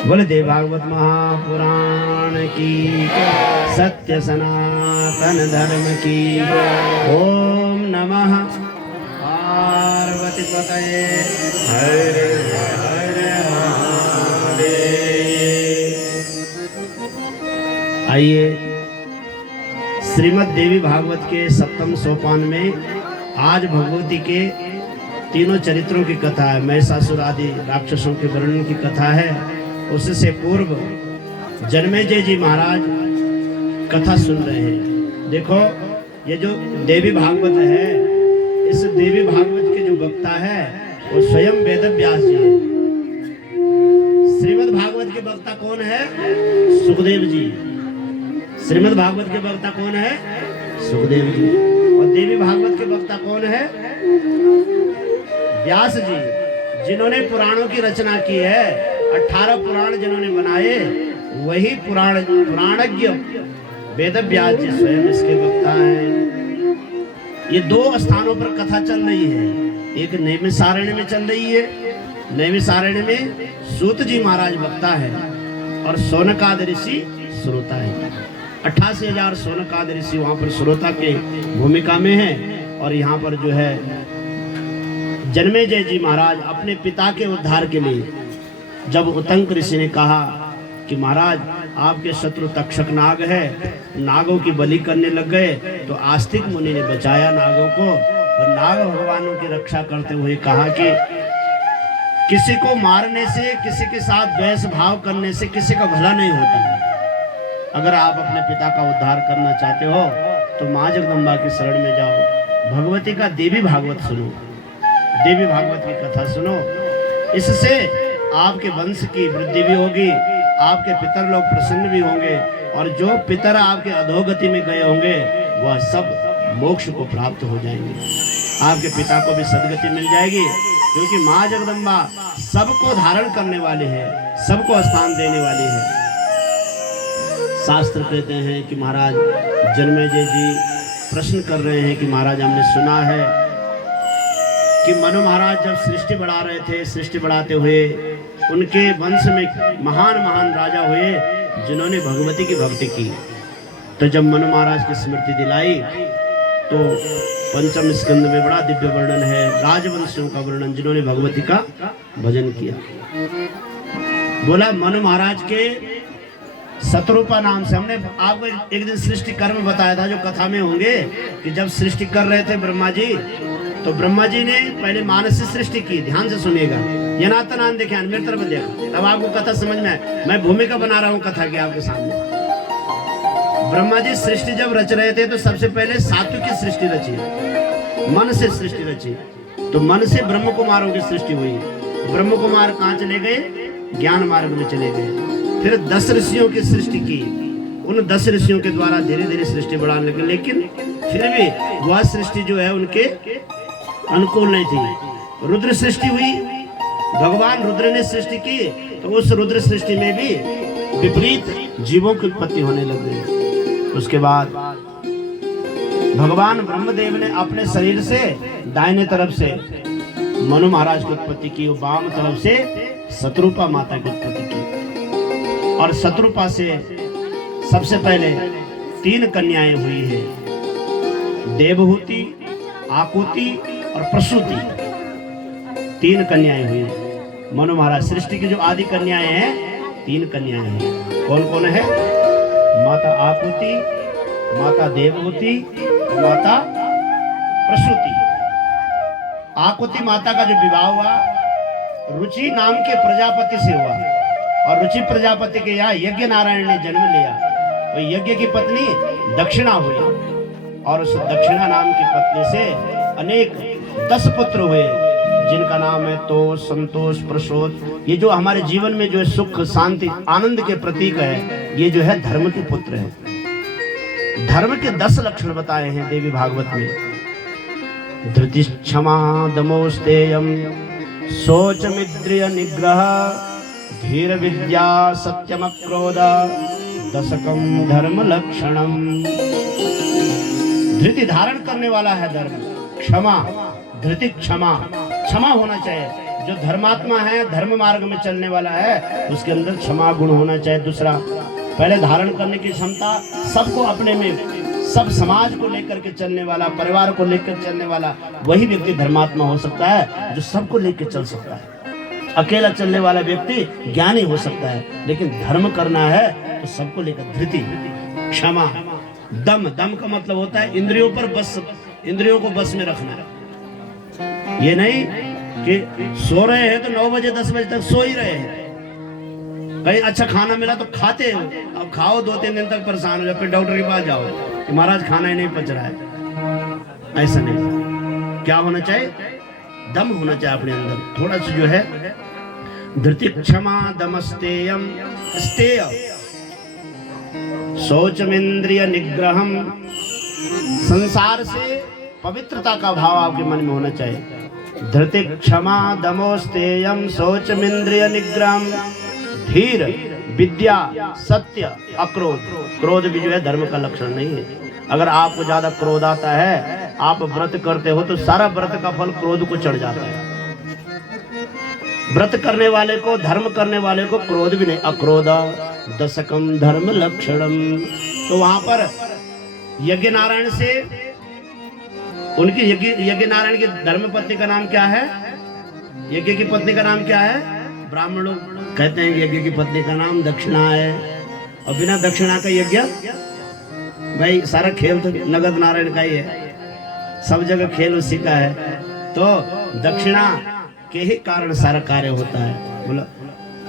बोले देव भागवत महापुराण की, सत्य सनातन धर्म की। ओम नमः पार्वती पतये हर हर महादेव। आइए श्रीमद् देवी भागवत के सप्तम सोपान में आज भगवती के तीनों चरित्रों की कथा है। महिषासुर आदि राक्षसों के वर्णन की कथा है। उससे पूर्व जन्मेजय जी महाराज कथा सुन रहे हैं। देखो ये जो देवी भागवत है, इस देवी भागवत के जो वक्ता है वो स्वयं वेद व्यास जी है। श्रीमद् भागवत के वक्ता कौन है? सुखदेव जी। श्रीमद् भागवत के वक्ता कौन है? सुखदेव जी। और देवी भागवत के वक्ता कौन है? व्यास जी, जिन्होंने पुराणों की रचना की है। 18 पुराण जिन्होंने बनाए, वही पुराणज्ञ वेद व्यास जी स्वयं इसके वक्ता हैं। ये दो स्थानों पर कथा चल रही है। एक नैमिषारण्य में चल रही है। नैमिषारण्य में सूत जी महाराज वक्ता है और शौनकाद ऋषि श्रोता है। 88,000 शौनकाद ऋषि वहां पर श्रोता के भूमिका में है। और यहाँ पर जो है जन्मेजय जी महाराज अपने पिता के उद्धार के लिए, जब उतंक ऋषि ने कहा कि महाराज आपके शत्रु तक्षक नाग है, नागों की बलि करने लग गए, तो आस्तिक मुनि ने बचाया नागों को और नाग भगवानों की रक्षा करते हुए कहा कि किसी को मारने से, किसी के साथ द्वेष भाव करने से किसी का भला नहीं होता। अगर आप अपने पिता का उद्धार करना चाहते हो तो माँ जगदम्बा की शरण में जाओ, भगवती का देवी भागवत सुनो, देवी भागवत की कथा सुनो। इससे आपके वंश की वृद्धि भी होगी, आपके पितर लोग प्रसन्न भी होंगे और जो पितर आपके अधोगति में गए होंगे वह सब मोक्ष को प्राप्त हो जाएंगे। आपके पिता को भी सदगति मिल जाएगी, क्योंकि माँ जगदम्बा सबको धारण करने वाले हैं, सबको स्थान देने वाली है। शास्त्र कहते हैं कि महाराज जन्मेजय जी प्रश्न कर रहे हैं कि महाराज हमने सुना है कि मनु महाराज जब सृष्टि बढ़ा रहे थे, सृष्टि बढ़ाते हुए उनके वंश में महान महान राजा हुए जिन्होंने भगवती की भक्ति की। तो जब मनु महाराज की स्मृति दिलाई तो पंचम स्कंद में बड़ा दिव्य वर्णन है, राजवंशियों का वर्णन जिन्होंने भगवती का भजन किया। बोला मनु महाराज के शत्रुपा नाम से, हमने आपको एक दिन सृष्टि कर्म बताया था जो कथा में होंगे, कि जब सृष्टि कर रहे थे ब्रह्मा जी, तो ब्रह्मा जी ने पहले मानस से सृष्टि की। ध्यान से सुनिएगा, यनातनान देखें, मेरी तरफ देखो, तब आपको कथा समझ में आए। मैं भूमिका बना रहा हूँ कथा की आपके सामने। ब्रह्मा जी सृष्टि जब रच रहे थे तो सबसे पहले सात्विक की सृष्टि रची, मन से सृष्टि रची। तो मन से ब्रह्म कुमारों की सृष्टि हुई। ब्रह्म कुमार कहाँ चले गए? ज्ञान मार्ग में चले गए। फिर 10 ऋषियों की सृष्टि की। उन 10 ऋषियों के द्वारा धीरे धीरे सृष्टि बढ़ाने लगे, लेकिन फिर भी वह सृष्टि जो है उनके अनुकूल नहीं थी। रुद्र सृष्टि हुई, भगवान रुद्र ने सृष्टि की, तो उस रुद्र सृष्टि में भी विपरीत जीवों की उत्पत्ति होने लग गई। उसके बाद भगवान ब्रह्मदेव ने अपने शरीर से दाहिने तरफ से मनु महाराज की उत्पत्ति की, वाम तरफ से शत्रुपा माता की उत्पत्ति की। और शत्रुपा से सबसे पहले 3 कन्याएं हुई है, देवहूति, आकुति और प्रसूति। 3 कन्याएं हुई हैं। मनु महाराज सृष्टि की जो आदि कन्याएं हैं, 3 कन्याएं हैं। कौन कौन है? माता आकुति, माता देवहूति, माता प्रसूति। आकुति माता का जो विवाह हुआ रुचि नाम के प्रजापति से हुआ, और रुचि प्रजापति के यहाँ यज्ञ नारायण ने जन्म लिया। और यज्ञ की पत्नी दक्षिणा हुई, और उस दक्षिणा नाम की पत्नी से अनेक 10 पुत्र हुए, जिनका नाम है तोष, संतोष, प्रसोद। ये जो हमारे जीवन में जो है सुख, शांति, आनंद के प्रतीक है, ये जो है धर्म के पुत्र है। धर्म के 10 लक्षण बताए हैं देवी भागवत में। धृति, क्षमा, दमोस्तेयम, शोच, मिद्रिय, निग्रह, धीर, विद्या, सत्यम, क्रोध, दशकम धर्म लक्षणम। धृति धारण करने वाला है धर्म। क्षमा, धृति क्षमा, क्षमा होना चाहिए। जो धर्मात्मा है, धर्म मार्ग में चलने वाला है, उसके अंदर क्षमा गुण होना चाहिए। दूसरा, पहले धारण करने की क्षमता, सबको अपने में, सब समाज को लेकर के चलने वाला, परिवार को लेकर चलने वाला, वही व्यक्ति धर्मात्मा हो सकता है जो सबको लेकर चल सकता है। अकेला चलने वाला व्यक्ति ज्ञानी हो सकता है, लेकिन धर्म करना है तो सबको लेकर धृति, क्षमा, दम। दम का मतलब होता है इंद्रियों पर बस, इंद्रियों को बस में रखना। ये नहीं कि सो रहे हैं तो 9 बजे 10 बजे तक सो ही रहे हैं, कहीं अच्छा खाना मिला तो खाते हो, अब खाओ 2-3 दिन तक परेशान हो जाओ, फिर डॉक्टर के पास जाओ कि महाराज खाना ही नहीं पच रहा है। ऐसा नहीं, क्या होना चाहिए? दम होना चाहिए अपने अंदर। थोड़ा सा जो है धृति, क्षमा, दमस्तेयम, स्तेय, शौचमेंद्रिय निग्रहम। संसार से पवित्रता का भाव आपके मन में होना चाहिए। धृति, क्षमा, दमोस्तेयम, शौचमेंद्रिय निग्रहम, धीर, विद्या, सत्य, अक्रोध। क्रोध भी जो है धर्म का लक्षण नहीं है। अगर आपको ज्यादा क्रोध आता है, आप व्रत करते हो तो सारा व्रत का फल क्रोध को चढ़ जाता है। व्रत करने वाले को, धर्म करने वाले को क्रोध भी नहीं। अक्रोध दशकम धर्म लक्षणम। तो वहां पर यज्ञ नारायण से, उनकी यज्ञ नारायण की धर्म पत्नी का नाम क्या है? यज्ञ की पत्नी का नाम क्या है? ब्राह्मण लोग कहते हैं कि यज्ञ की पत्नी का नाम दक्षिणा है, और बिना दक्षिणा का यज्ञ, भाई सारा खेल तो नगद नारायण का ही है, सब जगह खेल उसी का है। तो दक्षिणा के ही कारण सारा कार्य होता है। बोला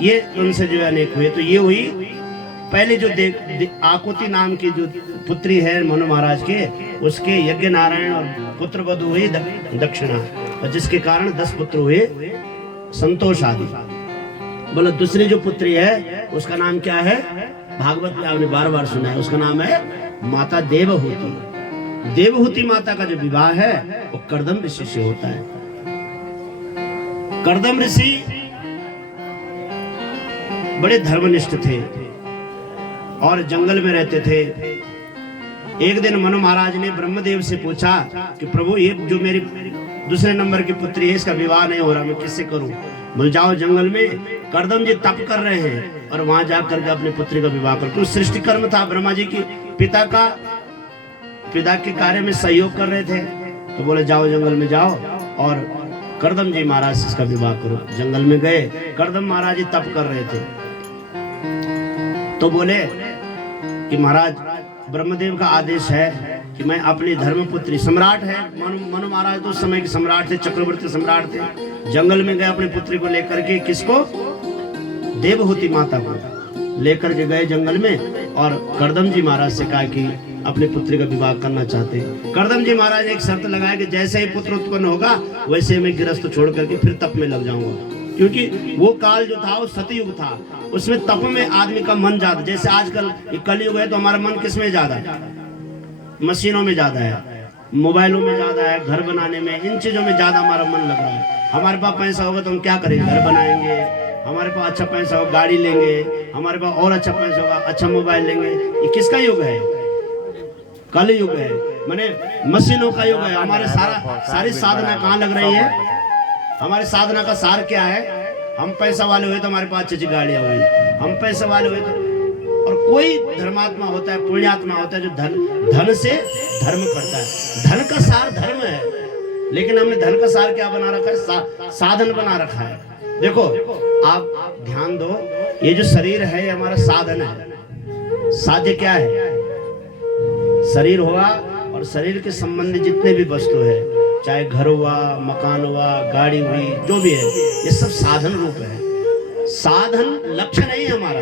ये उनसे जो अनेक हुए। तो ये हुई पहले जो आकुति नाम की जो पुत्री है मनु महाराज के, उसके यज्ञ नारायण और पुत्र वधु हुई दक्षिणा, और जिसके कारण 10 पुत्र हुए, संतोष आदि। बोला दूसरी जो पुत्री है उसका नाम क्या है? भागवत में आपने बार बार सुना है, उसका नाम है माता देवहूति। देवहूति माता का जो विवाह है वो कर्दम ऋषि से होता है। कर्दम ऋषि बड़े धर्मनिष्ठ थे और जंगल में रहते थे। एक दिन मनु महाराज ने ब्रह्मदेव से पूछा कि प्रभु ये जो मेरी दूसरे नंबर की पुत्री है, इसका विवाह नहीं हो रहा, मैं किससे करूं? बोल जाओ जंगल में, कर्दम जी तप कर रहे हैं और वहां जाकर के अपनी पुत्री का विवाह करो। तो सृष्टि कर्म था, ब्रह्मा जी की पिता के कार्य में सहयोग कर रहे थे। तो बोले जाओ जंगल में जाओ और कर्दम जी महाराज से इसका विवाह करो। जंगल में गए, कर्दम महाराज जी तप कर रहे थे। तो बोले कि महाराज ब्रह्मदेव का आदेश है कि मैं अपनी धर्मपुत्री, सम्राट है मनु महाराज तो उस समय के सम्राट थे, चक्रवर्ती सम्राट थे। जंगल में गए अपनी पुत्री को लेकर के, किसको? देवहूति माता को लेकर के गए जंगल में, और कर्दम जी महाराज से कहा कि अपनी पुत्री का विवाह करना चाहते हैं। कर्दम जी महाराज एक शर्त लगाया कि जैसे ही पुत्र उत्पन्न होगा वैसे मैं गृहस्थ छोड़ करके फिर तप में लग जाऊंगा, क्योंकि वो काल जो था वो सतयुग था, उसमें तप में आदमी का मन ज्यादा। जैसे आजकल कलयुग है तो हमारा मन किसमें ज्यादा है? मशीनों में ज्यादा है, मोबाइलों में ज्यादा है, घर बनाने में, इन चीजों में ज्यादा हमारा मन लग रहा है। हमारे पास पैसा होगा तो हम क्या करेंगे? घर बनाएंगे। हमारे पास अच्छा पैसा होगा गाड़ी लेंगे, हमारे पास और अच्छा पैसा होगा अच्छा मोबाइल लेंगे। ये किसका युग है? कल युग है, माने मशीनों का युग है। हमारे सारी साधना कहाँ लग रही है? हमारे साधना का सार क्या है? हम पैसा वाले हुए तो हमारे पास अच्छी गाड़ियां हुई, हम पैसे वाले हुए तो। और कोई धर्मात्मा होता है, पुण्यात्मा होता है जो धन से धर्म करता है। धन का सार धर्म है, लेकिन हमने धन का सार क्या बना रखा है? साधन बना रखा है। देखो आप ध्यान दो, ये जो शरीर है ये हमारा साधन है। साध्य क्या है? शरीर हुआ और शरीर के संबंधी जितने भी वस्तु है, चाहे घर हुआ, मकान हुआ, गाड़ी हुई, जो भी है, ये सब साधन रूप है। साधन लक्ष्य नहीं है हमारा,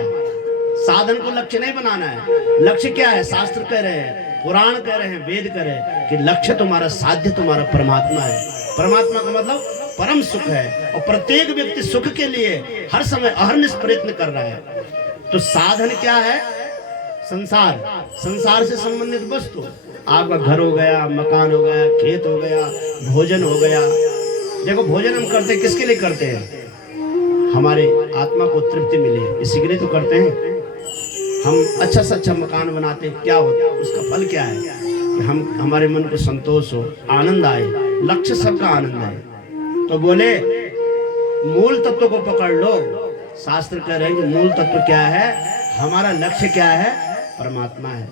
साधन को लक्ष्य नहीं बनाना है। लक्ष्य क्या है? शास्त्र कह रहे हैं, पुराण कह रहे हैं, वेद कह रहे हैं कि लक्ष्य तुम्हारा, साध्य तुम्हारा परमात्मा है। परमात्मा का मतलब परम सुख है, और प्रत्येक व्यक्ति सुख के लिए हर समय अहर्निश प्रयत्न कर रहा है। तो साधन क्या है? संसार, संसार से संबंधित वस्तु। आपका घर हो गया, मकान हो गया, खेत हो गया, भोजन हो गया। देखो भोजन हम करते किसके लिए करते हैं? हमारे आत्मा को तृप्ति मिले, इसी के लिए तो करते हैं। हम अच्छा से अच्छा मकान बनाते हैं, क्या होता है? उसका फल क्या है? कि हमारे मन को संतोष हो, आनंद आए। लक्ष्य सबका आनंद है। तो बोले मूल तत्व को पकड़ लो। शास्त्र कह रहे हैं कि मूल तत्व क्या है, हमारा लक्ष्य क्या है, परमात्मा है।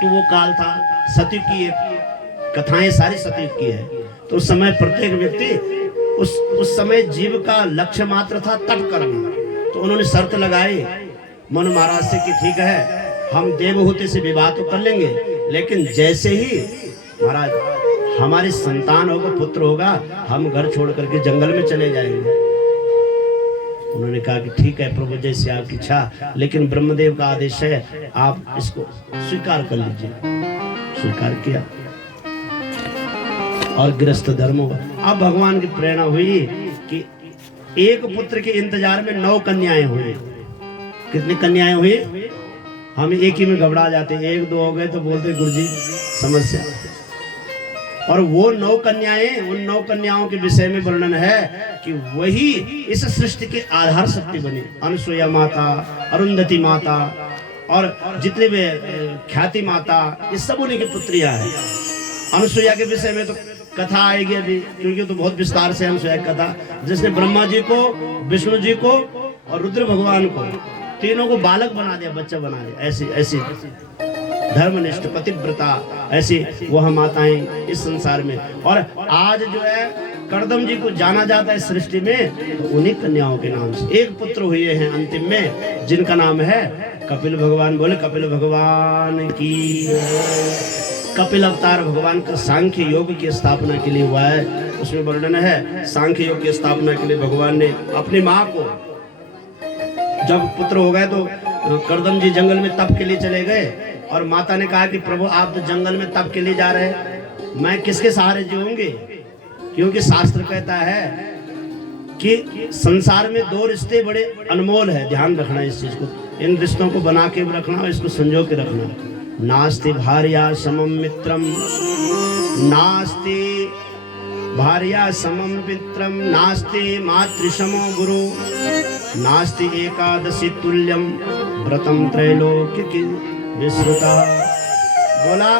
तो वो काल था, सतयुग की कथाएं सारी सतयुग की है। तो उस समय प्रत्येक व्यक्ति उस समय जीव का लक्ष्य मात्र था तप करना। तो उन्होंने शर्त लगाई मनु महाराज से कि ठीक है, हम देवहूति से विवाह तो कर लेंगे, लेकिन जैसे ही महाराज हमारी संतान होगा, पुत्र होगा, हम घर छोड़ करके जंगल में चले जाएंगे। उन्होंने कहा कि ठीक है प्रभु, जैसे आपकी इच्छा, लेकिन ब्रह्मदेव का आदेश है, आप इसको स्वीकार कर लीजिए। स्वीकार किया और गृहस्थ धर्म हुआ। अब भगवान की प्रेरणा हुई कि एक पुत्र के इंतजार में 9 कन्याएं हुई। कितनी कन्याएं हुई? हम एक ही में घबरा जाते, 1-2 हो गए तो बोलते गुरुजी समस्या। और वो 9 कन्याएं, उन 9 कन्याओं के विषय में वर्णन है कि वही इस सृष्टि की आधार शक्ति बनी। अनुसुईया माता, अरुंधति माता और जितने भी ख्याति माता, ये सब उन्हीं की पुत्रियां हैं। अनुसुईया के विषय में तो कथा आएगी अभी, क्योंकि तो बहुत विस्तार से अनुसुईया की कथा, जिसने ब्रह्मा जी को, विष्णु जी को और रुद्र भगवान को, तीनों को बालक बना दिया, बच्चा बना दिया। ऐसी ऐसी धर्मनिष्ठ पतिव्रता, ऐसी वह माताएं इस संसार में। और आज जो है कर्दम जी को जाना जाता है सृष्टि में, तो उन्हीं कन्याओं के नाम से। एक पुत्र हुए हैं अंतिम में, जिनका नाम है कपिल भगवान। बोले कपिल भगवान की। कपिल अवतार भगवान का सांख्य योग की स्थापना के लिए हुआ है। उसमें वर्णन है, सांख्य योग की स्थापना के लिए भगवान ने अपनी माँ को, जब पुत्र हो गए तो कर्दम जी जंगल में तप के लिए चले गए, और माता ने कहा कि प्रभु आप तो जंगल में तप के लिए जा रहे हैं, मैं किसके सहारे जीऊंगी? क्योंकि शास्त्र कहता है कि संसार में 2 रिश्ते बड़े अनमोल है, ध्यान रखना इस चीज को। इन रिश्तों को बना के रखना और इसको संजो के रखना। नास्ति भार्या समम मित्रम, नास्ति भार्या समम मित्रम, नास्ति मातृसमो गुरु, नास्ति एकादशी तुल्यम व्रतम त्रैलोक्य की विश्रुता। बोला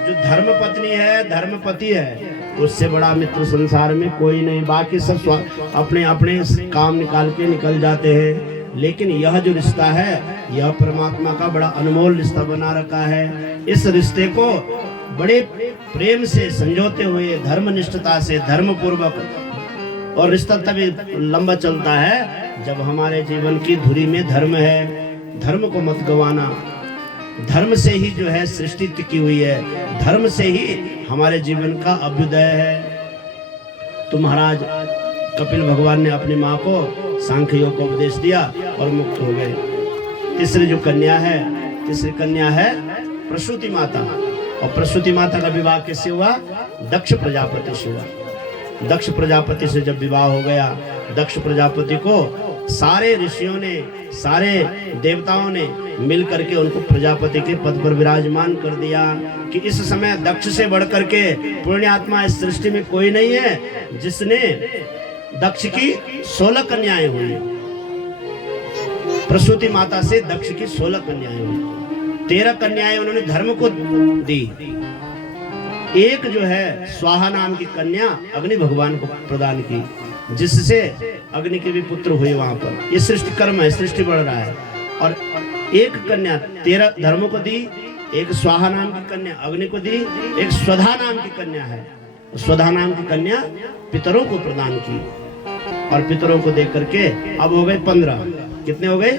जो धर्म पत्नी है, धर्मपति है, उससे बड़ा मित्र संसार में कोई नहीं। बाकी सब अपने अपने काम निकाल के निकल जाते हैं, लेकिन यह जो रिश्ता है, यह परमात्मा का बड़ा अनमोल रिश्ता बना रखा है। इस रिश्ते को बड़े प्रेम से संजोते हुए, धर्मनिष्ठता से, धर्म पूर्वक, और रिश्ता तभी लंबा चलता है जब हमारे जीवन की धुरी में धर्म है। धर्म को मत गवाना। धर्म से ही जो है सृष्टि टिकी हुई है, धर्म से ही हमारे जीवन का अभ्युदय है। तो महाराज कपिल भगवान ने अपनी माँ को सांख्य योग का उपदेश दिया और मुक्त हो गए। तीसरी जो कन्या है, तीसरी कन्या है प्रसूति माता। और प्रसूति माता का विवाह किससे हुआ? दक्ष प्रजापति से हुआ। दक्ष प्रजापति से जब विवाह हो गया, दक्ष प्रजापति को सारे ऋषियों ने, सारे देवताओं ने मिल करके उनको प्रजापति के पद पर विराजमान कर दिया कि इस समय दक्ष से बढ़कर के पुण्यात्मा इस सृष्टि में कोई नहीं है, जिसने दक्ष की 16 कन्याएं हुई। प्रसूति माता से दक्ष की 16 कन्याएं हुई। 13 कन्याएं उन्होंने धर्म को दी। एक जो है स्वाहा नाम की कन्या अग्नि भगवान को प्रदान की, जिससे अग्नि के भी पुत्र हुए वहां पर। ये सृष्टि कर्म है, सृष्टि बढ़ रहा है। और एक कन्या 13 धर्मों को दी, एक स्वाहा नाम की कन्या अग्नि को दी, एक स्वधा नाम की कन्या है, स्वधा नाम की कन्या पितरों को प्रदान की। और पितरों को देख करके अब हो गए 15। कितने हो गए?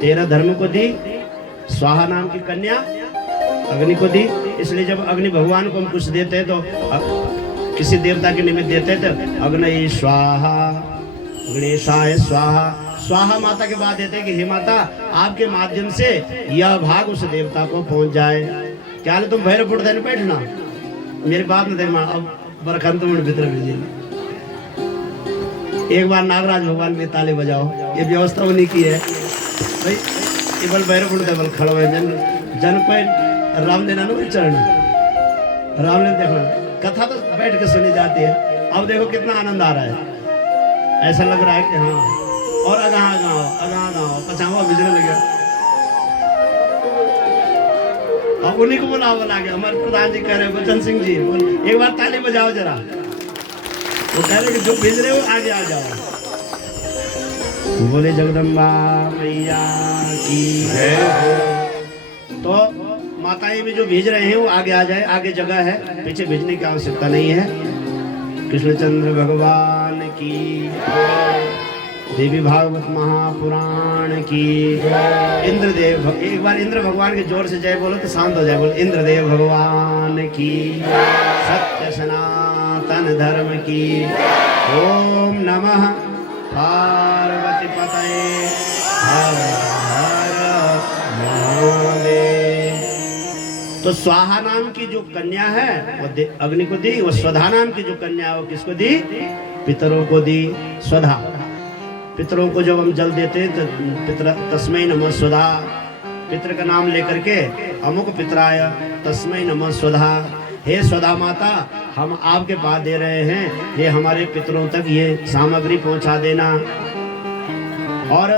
13 धर्म को दी, स्वाहा नाम की कन्या अग्नि को दी। इसलिए जब अग्नि भगवान को हम कुछ देते हैं तो किसी देवता के निमित्त देते हैं तो अग्नि स्वाहा, गणेशाय स्वाहा। स्वाहा माता के बाद देते हैं कि हे माता, आपके माध्यम से यह भाग उस देवता को पहुंच जाए। क्या हाल तुम भैरव फुट देने बैठना, मेरी बात न देखना। अब बरखन तुम भीतर भेजिए। एक बार नागराज भगवान के ताले बजाओ, ये व्यवस्था उन्हीं की है भाई। केवल भैरव फुट दे बल खड़ो है जन को राम देना ना चरण, राम ने देखना। कथा तो बैठ के सुनी जाती है। अब देखो कितना आनंद आ रहा है, ऐसा लग रहा है कि हाँ। और अगाह गाओ पछावा बिजने लगे। अब उन्हीं को बुला के हमारे प्रधान जी कह रहे हैं, बचन सिंह जी एक बार ताली बजाओ जरा। वो कह रहे कि जो भेज रहे हो आगे आ जाओ। बोले जगदम्बा मैया की जय हो। तो माताएं भी जो भेज रहे हैं वो आगे आ जाए, आगे जगह है, पीछे भेजने की आवश्यकता नहीं है। कृष्णचंद्र भगवान की, देवी भागवत महापुराण की, इंद्रदेव, एक बार इंद्र भगवान के जोर से जय बोलो तो शांत हो जाए। बोलो इंद्रदेव भगवान की, सत्य सनातन धर्म की। ओम नमः पार्वती पतये हर हर महादेव। तो स्वाहा नाम की जो कन्या है वो अग्नि को दी, वो स्वधा नाम की जो कन्या है वो किसको दी? पितरों को दी। स्वधा, पितरों को जब हम जल देते तो पितर तस्मै नमः स्वधा, पितर का नाम लेकर के अमुक पितराय तस्मै नमः स्वधा। हे स्वधा माता, हम आपके पास दे रहे हैं, ये हमारे पितरों तक ये सामग्री पहुंचा देना। और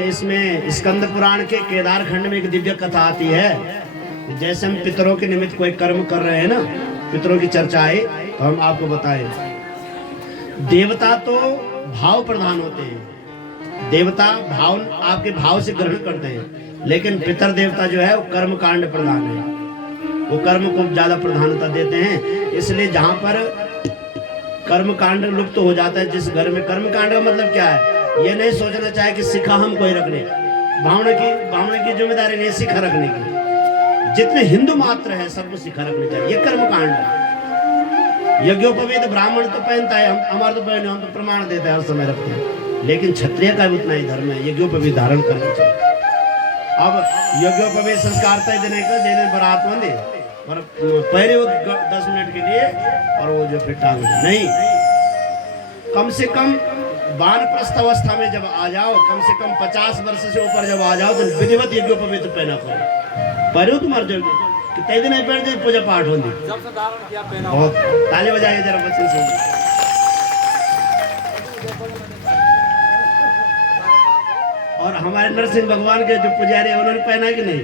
इसमें स्कंद पुराण के केदार खंड में एक दिव्य कथा आती है। जैसे हम पितरों के निमित्त कोई कर्म कर रहे हैं ना, पितरों की चर्चा आई तो हम आपको बताएं। देवता तो भाव प्रधान होते हैं, देवता भाव आपके भाव से ग्रहण करते हैं, लेकिन पितर देवता जो है वो कर्म कांड प्रधान है, वो कर्म को ज्यादा प्रधानता देते हैं। इसलिए जहां पर कर्म कांड लुप्त हो जाता है, जिस घर में कर्म कांड का मतलब क्या है, ये नहीं सोचना चाहे कि सिखा हम कोई रखने, भावना की जिम्मेदारी नहीं सिखा रखने की। जितने हिंदू मात्र है सबको सिखा रखना चाहिए, ये कर्म कांड है। यज्ञोपवीत ब्राह्मण तो पहनता है, हमारे तो पहने, हम तो प्रमाण देते हैं, हर समय रखते हैं, लेकिन क्षत्रिय का भी उतना ही धर्म है, यज्ञोपवीत धारण करना चाहिए। अब यज्ञोपवीत संस्कार तय देने का देने बरात बंदे और पहले वो 10 मिनट के लिए और वो जो फिर टांग नहीं, कम से कम वानप्रस्थ अवस्था में जब आ जाओ, कम से कम 50 वर्ष से ऊपर जब आ जाओ तो विधिवत यज्ञोपवीत पहना करो। पहले तुम्हारे जो कितने दिन नहीं पहनते पूजा पाठ होती, और ताली बजाएंगे जरा बच्चे से। और हमारे नरसिंह भगवान के जो पुजारी है उन्होंने पहना कि नहीं?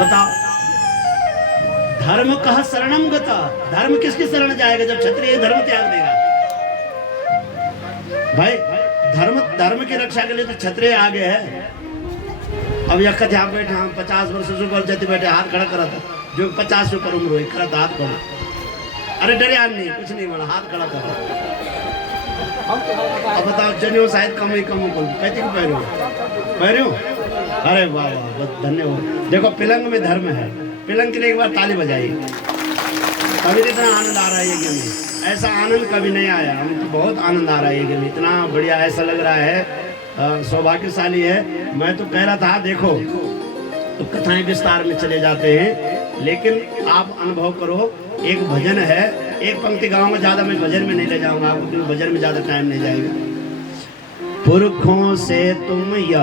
बताओ। धर्म कहा शरणम गता, धर्म किसकी शरण जाएगा जब क्षत्रिय धर्म त्याग देगा? भाई धर्म की रक्षा के लिए तो क्षत्रिय आगे है। अब यह यहाँ बैठे हम 50 वर्ष से ऊपर जाते बैठे हाथ खड़ा करा था, जो 50 से ऊपर उम्र हुई खड़ा था हाथ खड़ा। अरे डरियान नहीं, कुछ नहीं बोला, हाथ खड़ा कर रहा। अब बताओ जनियो शायद कम कहते कि पहरे हो। अरे वाह वाह, बहुत धन्यवाद। देखो पिलंग में धर्म है, पिलंग के लिए एक बार ताली बजाइए। कभी इतना आनंद आ रहा है ये गेम में, ऐसा आनंद कभी नहीं आया। हम तो बहुत आनंद आ रहा है ये गेम, इतना बढ़िया ऐसा लग रहा है, सौभाग्यशाली है। मैं तो कह रहा था देखो तो कथाएं विस्तार में चले जाते हैं, लेकिन आप अनुभव करो। एक भजन है, एक पंक्ति गाऊंगा, ज्यादा मैं भजन में नहीं ले जाऊंगा आपको, क्योंकि भजन में ज्यादा टाइम नहीं जाएगा। पुरखों से तुम यह